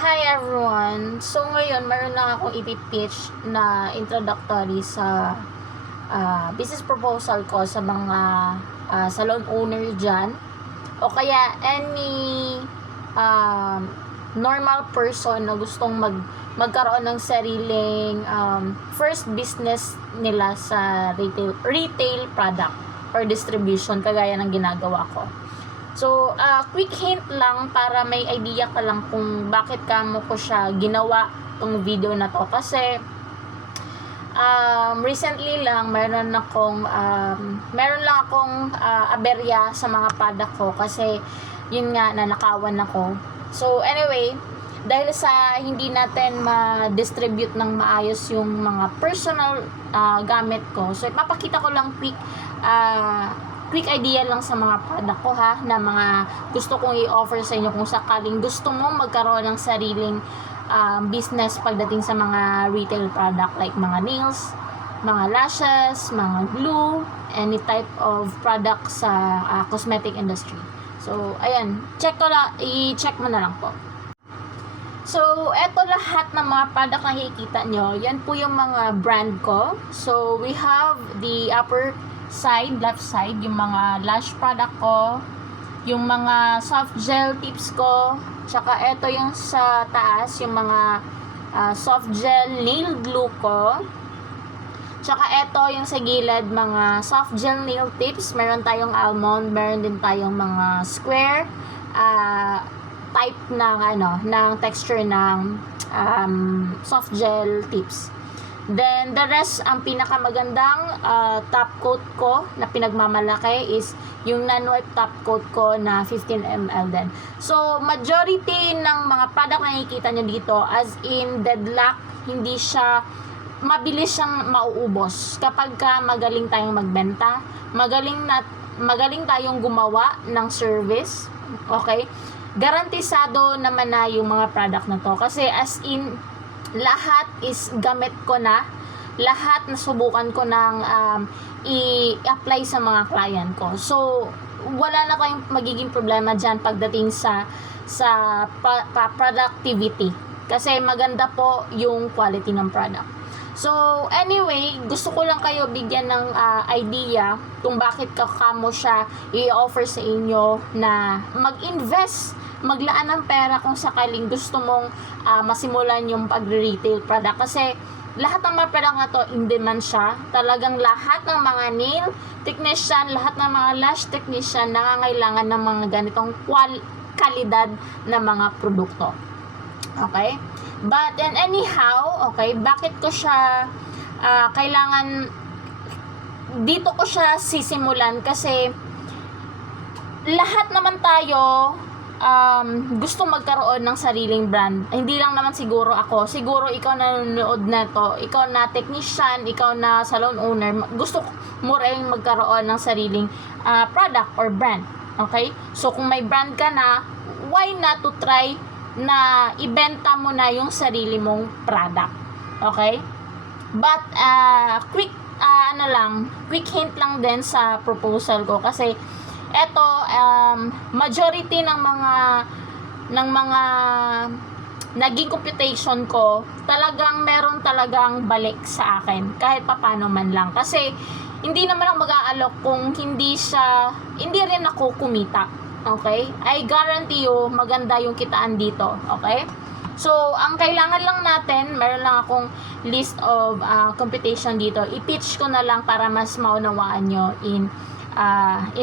Hi everyone! So ngayon, meron lang akong ipipitch na introductory sa business proposal ko sa mga salon owner dyan o kaya any normal person na gustong magkaroon ng sariling first business nila sa retail product or distribution kagaya ng ginagawa ko. So, quick hint lang para may idea ka lang kung bakit kamo ko siya ginawa tong video na to. Kasi, recently lang, meron lang akong aberya sa mga product ko. Kasi, yun nga, nanakawan ako. So, anyway, dahil sa hindi natin ma-distribute ng maayos yung mga personal gamit ko. So, ipapakita ko lang quick idea lang sa mga product ko na mga gusto kong i-offer sa inyo kung sakaling gusto mo magkaroon ng sariling business pagdating sa mga retail product like mga nails, mga lashes, mga glue, any type of product sa cosmetic industry. So, ayan, i-check mo na lang po. So, eto lahat ng mga product na nakikita nyo, yan po yung mga brand ko. So, we have the upper side, left side, yung mga lash product ko, yung mga soft gel tips ko, tsaka eto yung sa taas, yung mga soft gel nail glue ko, tsaka eto yung sa gilid, mga soft gel nail tips. Meron tayong almond, meron din tayong mga square type ng texture ng soft gel tips. Then, the rest, ang pinakamagandang top coat ko na pinagmamalaki is yung non-wipe top coat ko na 15 ml din. So, majority ng mga product na nakikita nyo dito, as in deadlock, hindi siya, mabilis siyang mauubos. Kapag magaling tayong magbenta, magaling tayong gumawa ng service, okay? Garantisado naman na yung mga product na to. Kasi as in, lahat is gamit ko na, lahat nasubukan ko ng i-apply sa mga client ko. So, wala na kayong magiging problema dyan pagdating sa productivity. Kasi maganda po yung quality ng product. So, anyway, gusto ko lang kayo bigyan ng idea kung bakit kamo siya i-offer sa inyo na mag-invest, maglaan ng pera kung sakaling gusto mong masimulan yung pag-retail product. Kasi lahat ng mga product na to, in demand siya. Talagang lahat ng mga nail technician, lahat ng mga lash technician, nangangailangan ng mga ganitong kalidad na mga produkto. Okay? But and anyhow, okay, bakit ko siya kailangan, dito ko siya sisimulan kasi lahat naman tayo gusto magkaroon ng sariling brand. Hindi lang naman siguro ako. Siguro ikaw na nanonood na to, ikaw na technician, ikaw na salon owner, gusto mo rin magkaroon ng sariling product or brand. Okay? So, kung may brand ka na, why not to try na ibenta mo na yung sarili mong product. Okay? But, quick hint lang din sa proposal ko kasi eto, majority ng mga naging computation ko, talagang meron talagang balik sa akin kahit papano man lang. Kasi hindi naman ako mag-aalok kung hindi rin ako kumita. Okay? I guarantee you, maganda yung kitaan dito. Okay? So, ang kailangan lang natin, meron lang akong list of computation dito. I-pitch ko na lang para mas maunawaan nyo in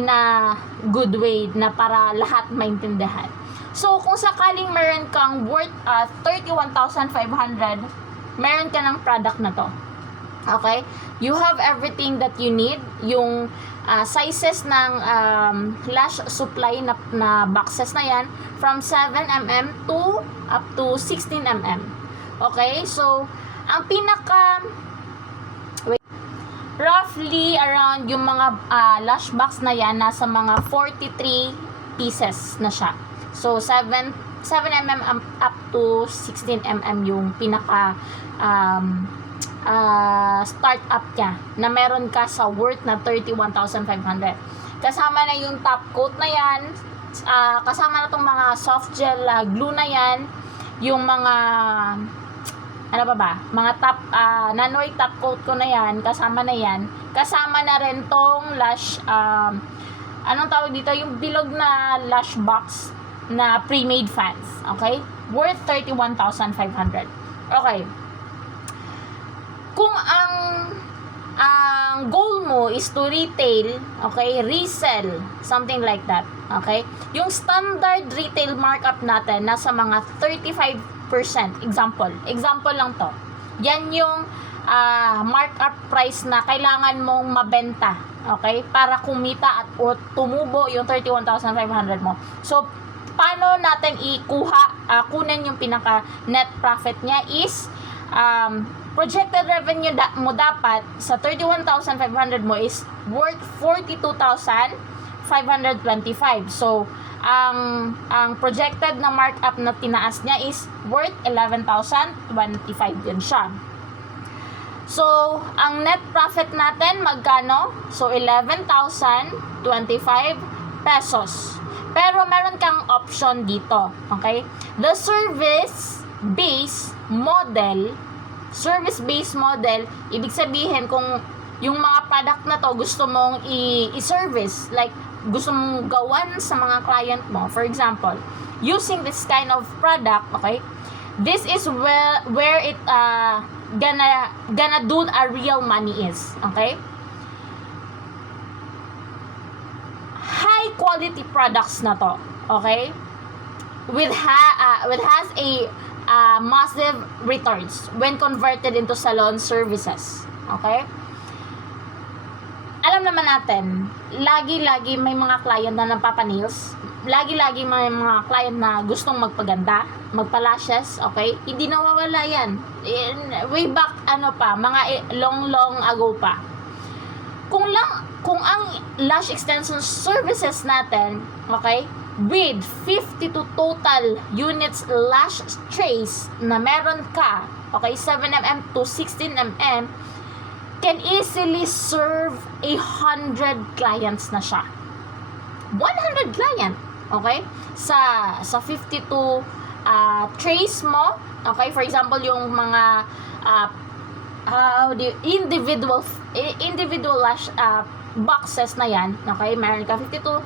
a good way na para lahat maintindihan. So, kung sakaling meron kang worth 31,500, meron ka ng product na to. Okay? You have everything that you need. Yung sizes ng lash supply na boxes na yan from 7mm to up to 16mm. Okay? So, ang roughly around yung mga lash box na yan, nasa mga 43 pieces na siya. So, 7mm up to 16mm yung pinaka start up niya na meron ka sa worth na 31,500. Kasama na yung top coat na yan, kasama na tong mga soft gel glue na yan, yung mga ano ba, mga top, Nanoy top coat ko na yan, kasama na yan. Kasama na rin tong lash, anong tawag dito? Yung bilog na lash box na pre-made fans. Okay? Worth 31,500. Okay. Kung ang goal mo is to retail, okay, resell, something like that, okay? Yung standard retail markup natin, nasa mga 35%. Example lang to. Yan yung markup price na kailangan mong mabenta, okay? Para kumita at o tumubo yung 31,500 mo. So, paano natin kunin yung pinaka net profit niya is, projected revenue mo dapat sa 31,500 mo is worth 42,525. So, ang projected na markup na tinaas niya is worth 11,025 din siya. So, ang net profit natin magkano? So, 11,025 pesos. Pero meron kang option dito, okay? The service-based model, ibig sabihin kung yung mga product na to gusto mong i-service, like gusto mong gawan sa mga client mo, for example, using this kind of product, okay, this is where it gonna do a real money is, okay? High quality products na to, okay, with has a massive returns when converted into salon services. Okay? Alam naman natin, lagi-lagi may mga client na nagpapa-nails. Lagi-lagi may mga client na gustong magpaganda, magpa-lashes, okay? Hindi nawawala yan. Way back, mga long ago pa. Kung ang lash extension services natin, okay, with 52 total units lash trays na meron ka, okay, 7mm to 16mm, can easily serve 100 clients na siya. 100 client, okay? Sa 52 trays mo, okay, for example, yung mga individual lash boxes na yan, okay, meron ka 52,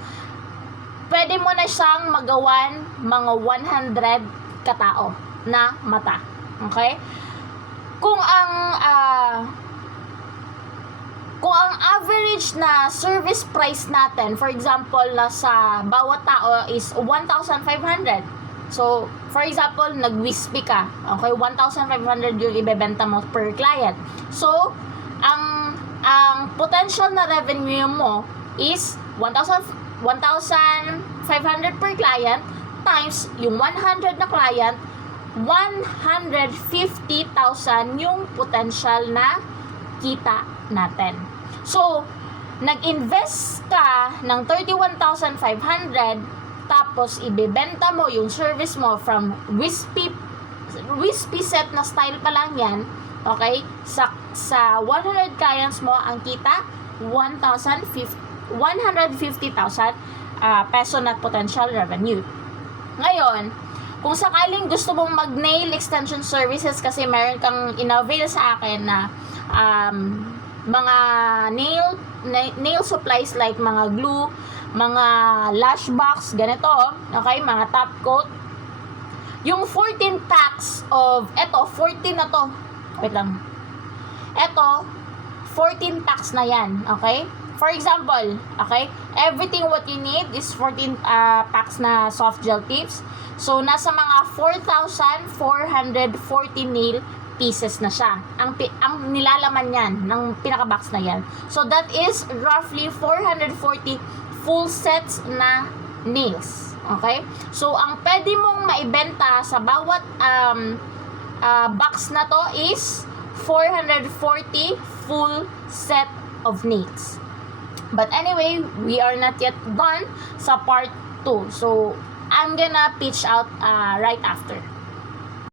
pwede mo na siyang magawan mga 100 katao na mata. Okay? Kung ang average na service price natin, for example, na sa bawat tao is 1,500. So, for example, nag-wispy ka. Okay? 1,500 yung ibebenta mo per client. So, ang potential na revenue mo is 1,500 per client times yung 100 na client, 150,000 yung potential na kita natin. So, nag-invest ka ng 31,500, tapos ibebenta mo yung service mo from wispy set na style pa lang yan, okay? Sa 100 clients mo, ang kita 150,000 peso na potential revenue. Ngayon, kung sakaling gusto mong mag-nail extension services, kasi meron kang in-avail sa akin na mga nail supplies like mga glue, mga lash box, ganito, okay, mga top coat. Yung 14 packs of, 14 na to, wait lang, 14 packs na yan, okay? For example, okay, everything what you need is 14 packs na soft gel tips. So, nasa mga 4,440 nail pieces na siya. Ang nilalaman yan, ng pinaka-box na yan. So, that is roughly 440 full sets na nails. Okay? So, ang pwede mong maibenta sa bawat box na to is 440 full set of nails. But anyway, we are not yet done sa part 2. So, I'm gonna pitch out right after.